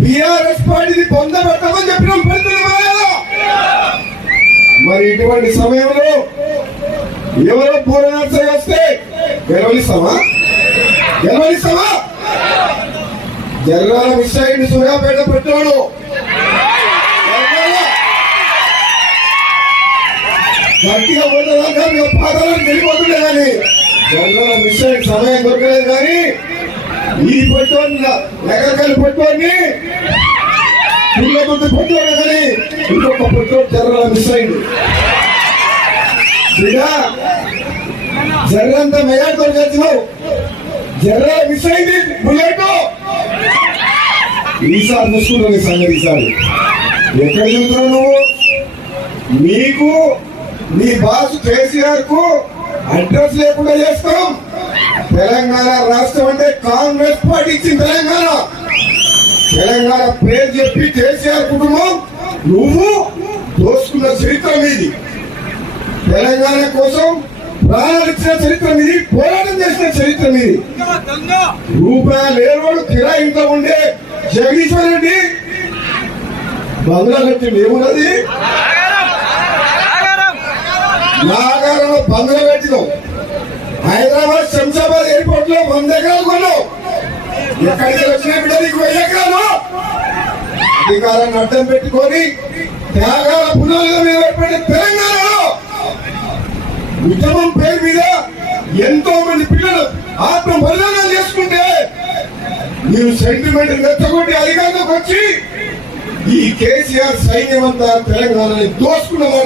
BRS పార్టీని పొందబెట్టమని చెప్పినాం పెడుతున్నామా మరి ఇటువంటి సమయంలో ఎవరో పూర నర్సయ్య వస్తే గెలవలిస్తామా గెలవలిస్తామా జర్రాల విషయాన్ని సూర్యాపేట పెట్టాడు గట్టిగా ఉండదాకా మీ పాదాలను వెళ్ళిపోతుండే కానీ జర్రాల విషయానికి సమయం దొరకలేదు కానీ ఈ పెట్టుకోండి నగరకాయలు పెట్టుకోండి పిల్ల ముందు పెట్టుకోండి కానీ ఇంకొక పెట్టుకోండి జర్రాల మిస్ అయింది బిడ్డ జర్రంత మెగాతో కలిసినావు జర్రాల మిస్ అయింది బుల్లెట్ ఈసారి చూసుకున్నావు సంగతి ఈసారి. ఎక్కడ చూస్తున్నావు నువ్వు? నీకు నీ బాసు కేసీఆర్కు అడ్రస్ లేకుండా చేస్తాం. కాంగ్రెస్ పార్టీ ఇచ్చింది తెలంగాణ తెలంగాణ పేరు చెప్పి కేసీఆర్ కుటుంబం నువ్వు దోసుకున్న చరిత్ర మీది తెలంగాణ కోసం ప్రాణాలు ఇచ్చిన చరిత్ర మీది పోరాటం చేసిన చరిత్ర మీది రూపాయలు లేనివాడు కిరాయి ఇంట్లో ఉండే జగదీశ్వర్ రెడ్డి బంగ్లా కట్టిండు ఏమున్నది నాగారంలో బంగ్లా కట్టినాం ఎక్కడికి వచ్చిన బిడ్డ నీకు వెయ్యి అధికారాన్ని అడ్డం పెట్టుకొని త్యాగాల పునాదుల మీద తెలంగాణలో ఉద్యమం పేరు మీద ఎంతో మంది పిల్లలు ఆత్మ బలిదానాలు చేసుకుంటే మీరు సెంటిమెంట్ రెచ్చగొట్టి అధికారంలోకి వచ్చి ఈ కేసీఆర్ సైన్యం అంతా తెలంగాణని దోసుకున్న